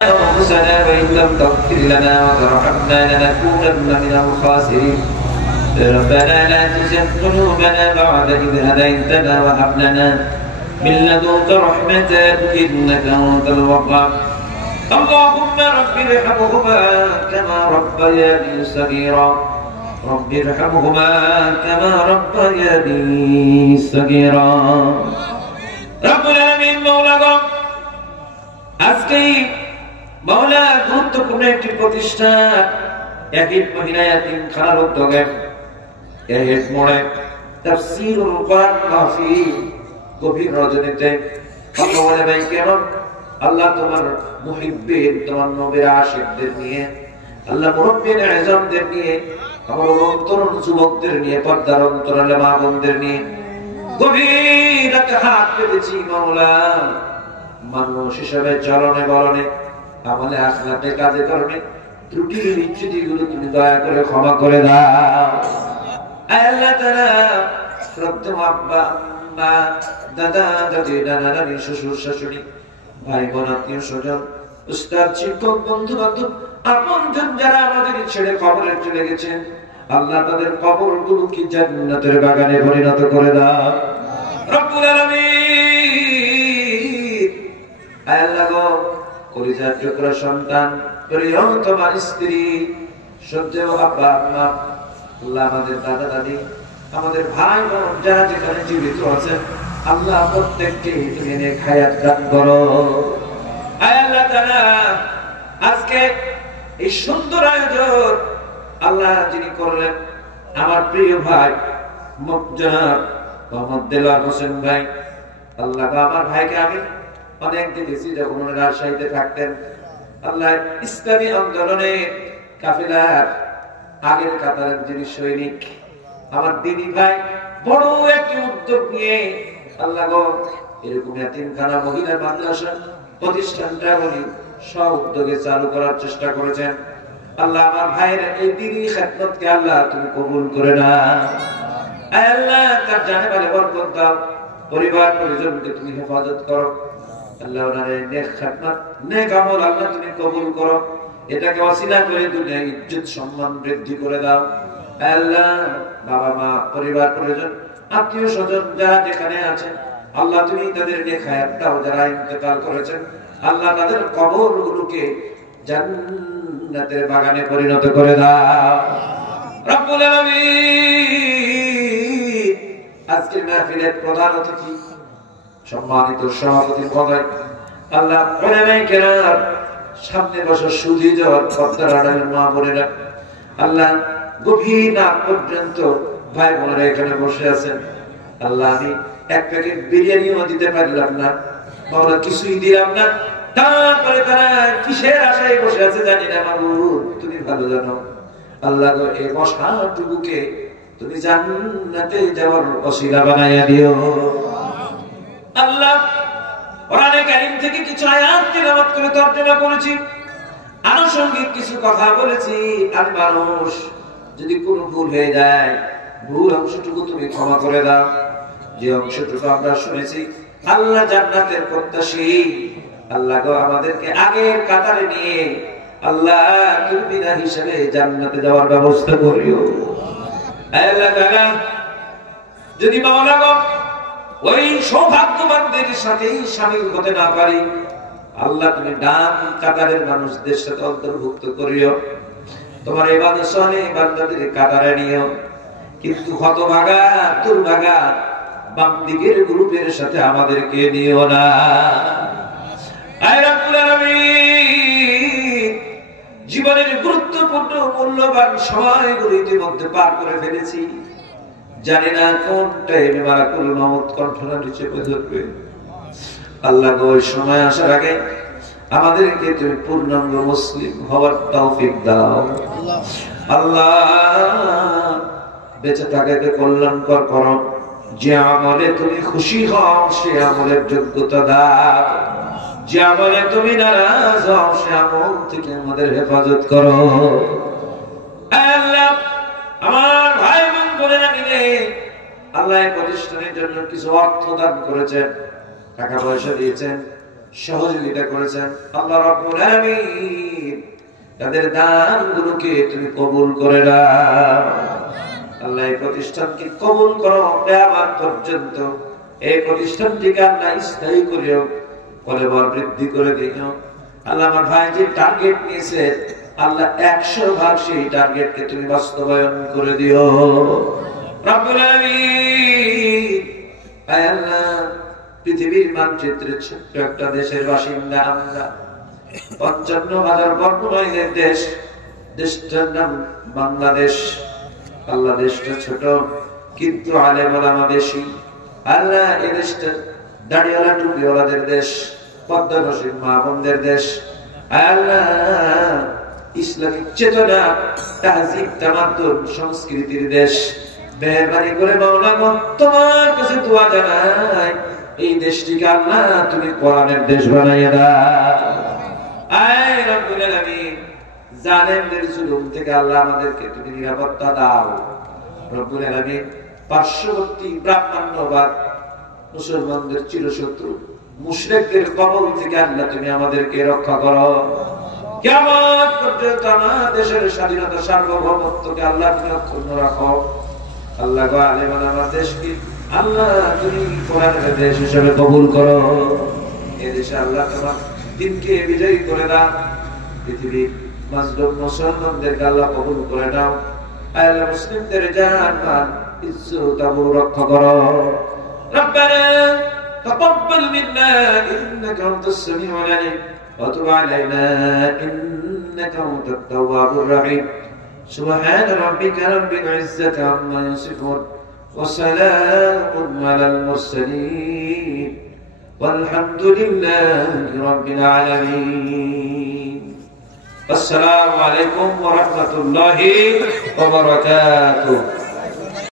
أنفسنا وإن لم تغفر لنا وترحمنا لنكونن من الخاسرين ربنا لا تزغ قلوبنا بعد إذ هديتنا وهب لنا من لدنك رحمة إنك أنت الوهاب اللهم رب ارحمهما كما ربياني صغيرا رب ارحمهما كما ربياني صغيرا رب العالمين مولانا আজকে মাওলা গুরুত্বপূর্ণ একটি প্রতিষ্ঠান একিব মহিলা ইয়াতীমখানার উদ্যোগে এহেড মোড়ে তাফসীরুল কোরআন মাহফিল গভীর রজনীতে আল্লাহ বলে ভাই কেমন আল্লাহ তোমার মুহিব্বিন তোমার নবীর আশিকদের নিয়ে আল্লাহ মুরব্বিন আযমদের নিয়ে আমার তরুণ যুবকদের নিয়ে পর্দার অন্তরালে মা বোনদের নিয়ে গভীর রাতে হাত পেতেছি মাওলা মানুষ হিসেবে চরণে বলনে আমলে আখলাকে কাজে করনে ত্রুটি বিচ্যুতিগুলো তুমি দয়া করে ক্ষমা করে দাও আল্লাহ তাআলা শ্রদ্ধেয় আব্বা আম্মা দাদা দাদি নানা নানি শ্বশুর শাশুড়ি ভাই বোন আত্মীয় স্বজন উস্তাদ শিক্ষক বন্ধু বান্ধব আপনজন যারা আমাদের ছেড়ে কবরে চলে গেছেন আল্লাহ তাদের কবরগুলোকে জান্নাতের বাগানে পরিণত করে দাও রব্বুল আলামিন আল্লাহ গো কলিজার টুকরা সন্তান প্রিয়তমা স্ত্রী শ্রদ্ধেয় আব্বা আম্মা আল্লাহ আমাদের দাদা দাদি আমাদের ভাই বোন যারা যেখানে জীবিত আছেন আল্লাহ প্রত্যেককে তুমি নেক হায়াত দান করো আল্লাহ তাআলা আজকে এই সুন্দর আয়োজন আল্লাহ যিনি করলেন আমার প্রিয় ভাই জনাব মোহাম্মদ দেলোয়ার হোসেন ভাই আল্লাহ আমার ভাইকে আমি অনেক দেখেছি যখন ওনারা রাজশাহীতে থাকতেন আল্লাহ ইসলামী আন্দোলনে কাফেলার আগের কাতারের যিনি সৈনিক আমার দিনী ভাই বড় একটি উদ্যোগ নিয়ে আল্লাহ গো এরকম এতিমখানা মহিলা মাদ্রাসা প্রতিষ্ঠানটা উনি সব উদ্যোগে চালু করার চেষ্টা করেছেন আল্লাহ আমার ভাইয়ের এই দিনী খেদমতকে আল্লাহ তুমি কবুল করে নাও আল্লাহ তার জানে মালে বরকত দাও পরিবার পরিজনকে তুমি হেফাজত করো আল্লাহ ওনার নেক খেদমত নেক আমল আল্লাহ তুমি কবুল করো এটাকে ওসিলা করে দুনিয়ায় ইজ্জত সম্মান বৃদ্ধি করে দাও আল্লাহ বাবা মা পরিবার পরিজন আত্মীয় স্বজন যারা যেখানে আছেন আল্লাহ তুমি তাদের নেক হায়াত দাও যারা ইন্তেকাল করেছেন আল্লাহ তাদের কবরগুলোকে জান্নাতের বাগানে পরিণত করে দাও রব্বুল আলামিন আজকের মাহফিলের প্রধান অতিথি সম্মানিত সভাপতি মহোদয় আল্লাহ ওলামায়ে কেরাম সামনে বসা সুধী যাওয়ার পর্দার আড়ালের মা বোনেরা আল্লাহ গভীর রাত পর্যন্ত ভাই বোনেরা এখানে বসে আছেন আল্লাহ আমি এক প্যাকেট বিরিয়ানিও দিতে পারলাম না মাওলা কিছুই দিলাম না তারপরে তারা কিসের আশায় বসে আছে জানি না মাবুদ তুমি ভালো জানো আল্লাহ গো এই বসাটুকুকে তুমি জান্নাতে যাওয়ার ওসিলা বানায়া দিও আল্লাহ কোরআনে কারীম থেকে কিছু আয়াত তিলাওয়াত করে তরজমা করেছি আনুষঙ্গিক কিছু কথা বলেছি আর মানুষ যদি কোনো ভুল হয়ে যায় ভুল অংশটুকু তুমি ক্ষমা করে দাও যে অংশটুকু আমরা শুনেছি আল্লাহ জান্নাতের প্রত্যাশী আল্লাহ গো আমাদেরকে আগের কাতারে নিয়ে আল্লাহ তুমি বিনা হিসেবে জান্নাতে যাওয়ার ব্যবস্থা করিও আল্লাহ তাআলা যদি মাওলা গো ওই সৌভাগ্যবানদের সাথে শামিল হতে না পারি আল্লাহ তুমি ডান কাতারের মানুষদের সাথে অন্তর্ভুক্ত করিও তোমার ইবাদত সালে বান্দাদের কাতারে নিও কিন্তু হতভাগা দুর্ভাগা বাম দিকের গ্রুপের সাথে আমাদেরকে নিও না আয় রব্বুল আলামিন জীবনের গুরুত্বপূর্ণ মূল্যবান সময়গুলো ইতিমধ্যে পার করে ফেলেছি জানি না কোন টাইমে মালাকুল মউত কণ্ঠনা নিচে ধরবে আল্লাহ গো ওই সময় আসার আগে আমাদেরকে তুমি পূর্ণাঙ্গ মুসলিম হওয়ার তৌফিক দাও আল্লাহ বেঁচে থাকাকে কল্যাণকর করো যে আমলে তুমি খুশি হও সে আমলের যোগ্যতা দাও যে আমলে তুমি নারাজ হও সে আমল থেকে আমাদের হেফাজত করো আল্লাহ আমার ভাই বোন বোনেরা মিলে আল্লাহ প্রতিষ্ঠানের জন্য কিছু অর্থ দান করেছেন টাকা পয়সা দিয়েছেন সহযোগিতা করেছেন। আল্লাহ রাব্বুল আলামিন তাদের দানগুলোকে তুমি কবুল করে নাও। আল্লাহ এই প্রতিষ্ঠানকে কবুল করো, কিয়ামত পর্যন্ত এই প্রতিষ্ঠানটিকে আল্লাহ স্থায়ী করিও, কলেবর বৃদ্ধি করে দিও। আল্লাহ আমার ভাই যে টার্গেট নিয়েছে আল্লাহ 100 ভাগ সেই টার্গেটকে তুমি বাস্তবায়ন করে দিও রব্বুল আলামিন। আয় আল্লাহ, পৃথিবীর মানচিত্রে ছোট্ট একটা দেশের বাসিন্দা আমরা, 55,000 বর্গমাইলের দেশ, দেশটার নাম বাংলাদেশ। আল্লাহ দেশটা ছোট কিন্তু আলেম ওলামা বেশি। আল্লাহ এই দেশটা দাড়িওয়ালা টুপিওয়ালাদের দেশ, পদ্মানসীন মা বোনদের দেশ। আল্লাহ ইসলামিক চেতনা, তাহজিব, তামাদ্দুন, সংস্কৃতির দেশ। মেহেরবানি করে মাওলা গো, তোমার কাছে দোয়া জানাই এই দেশটিকে আল্লাহ তুমি কোরআনের দেশ বানাইয়া দাও। আয় রব্বুল আলামিন, জালেমদের জুলুম থেকে আল্লাহ আমাদেরকে তুমি নিরাপত্তা দাও রব্বুল আলামিন। পার্শ্ববর্তী ব্রাহ্মণ্যবাদ, মুসলমানদের চিরশত্রু মুশরিকদের কবল থেকে আল্লাহ তুমি আমাদেরকে রক্ষা করো। কিয়ামত পর্যন্ত আমার দেশের স্বাধীনতা, সার্বভৌমত্বকে আল্লাহ তুমি অক্ষুণ্ণ রাখো। আল্লাহ গো, আলেম ওলামা দেশকে আল্লাহ তুমি কোরআনের দেশ হিসেবে কবুল করো। এই দেশে আল্লাহ তোমার দিনকে বিজয়ী করে দাও। পৃথিবীর মাজলুম মুসলমানদেরকে আল্লাহ কবুল করে নাও। আল্লাহ মুসলিমদের জান মাল ইজ্জত আবরু রক্ষা করো। রব্বানা তাকাব্বাল মিন্না ইন্নাকা আনতাস সামিউল আলিম ওয়া তুব আলাইনা ইন্নাকা আনতাত তাওয়াবুর রহিম। সুবহানা রাব্বিকা রাব্বিল ইজ্জাতি আম্মা ইয়াসিফুন ওয়া সালামুন আলাল মুরসালিন والحمد لله رب العالمين. السلام عليكم ورحمة الله وبركاته.